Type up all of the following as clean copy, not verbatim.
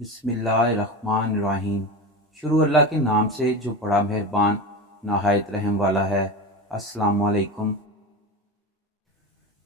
بسم اللہ الرحمن الرحیم۔ شروع اللہ کے نام سے جو بڑا مہربان نہایت رحم والا ہے۔ السلام علیکم۔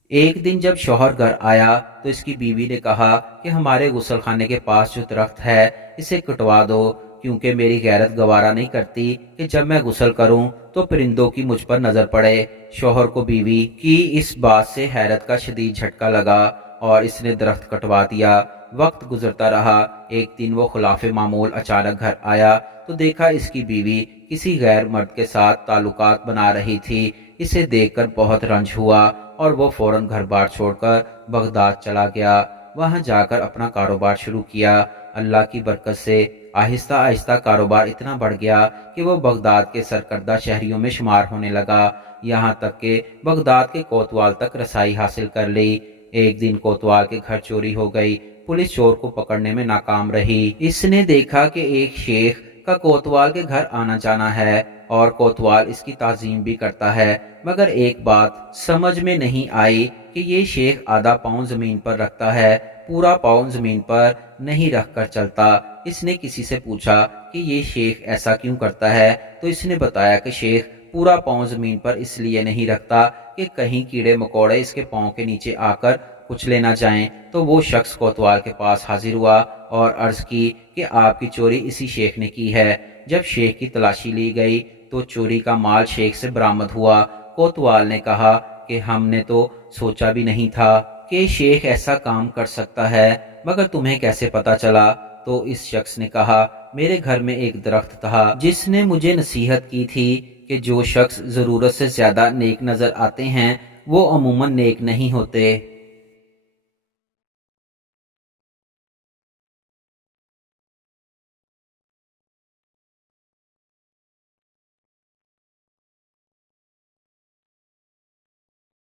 ایک دن جب شوہر گھر آیا تو اس کی بیوی نے کہا کہ ہمارے غسل خانے کے پاس جو درخت ہے اسے کٹوا دو، کیونکہ میری غیرت گوارا نہیں کرتی کہ جب میں غسل کروں تو پرندوں کی مجھ پر نظر پڑے۔ شوہر کو بیوی کی اس بات سے حیرت کا شدید جھٹکا لگا اور اس نے درخت کٹوا دیا۔ وقت گزرتا رہا۔ ایک دن وہ خلاف معمول اچانک گھر آیا تو دیکھا اس کی بیوی کسی غیر مرد کے ساتھ تعلقات بنا رہی تھی۔ اسے دیکھ کر بہت رنج ہوا اور وہ فوراً گھر بار چھوڑ کر بغداد چلا گیا۔ وہاں جا کر اپنا کاروبار شروع کیا۔ اللہ کی برکت سے آہستہ آہستہ کاروبار اتنا بڑھ گیا کہ وہ بغداد کے سرکردہ شہریوں میں شمار ہونے لگا، یہاں تک کہ بغداد کے کوتوال تک رسائی حاصل کر لی۔ ایک دن کوتوال کے گھر چوری ہو گئی۔ پولیس چور کو پکڑنے میں ناکام رہی۔ اس نے دیکھا کہ ایک شیخ کا کوتوال کے گھر آنا جانا ہے اور کوتوال اس کی تعظیم بھی کرتا ہے، مگر ایک بات سمجھ میں نہیں آئی کہ یہ شیخ آدھا پاؤں زمین پر رکھتا ہے، پورا پاؤں زمین پر نہیں رکھ کر چلتا۔ اس نے کسی سے پوچھا کہ یہ شیخ ایسا کیوں کرتا ہے تو اس نے بتایا کہ شیخ پورا پاؤں زمین پر اس لیے نہیں رکھتا کہ کہیں کیڑے مکوڑے اس کے پاؤں کے نیچے آ کر کچلے نہ جائیں۔ تو وہ شخص کوتوال کے پاس حاضر ہوا اور عرض کی کہ آپ کی چوری اسی شیخ نے کی ہے۔ جب شیخ کی تلاشی لی گئی تو چوری کا مال شیخ سے برآمد ہوا۔ کوتوال نے کہا کہ ہم نے تو سوچا بھی نہیں تھا کہ شیخ ایسا کام کر سکتا ہے، مگر تمہیں کیسے پتا چلا؟ تو اس شخص نے کہا میرے گھر میں ایک درخت تھا جس نے مجھے نصیحت کی تھی کہ جو شخص ضرورت سے زیادہ نیک نظر آتے ہیں وہ عموماً نیک نہیں ہوتے۔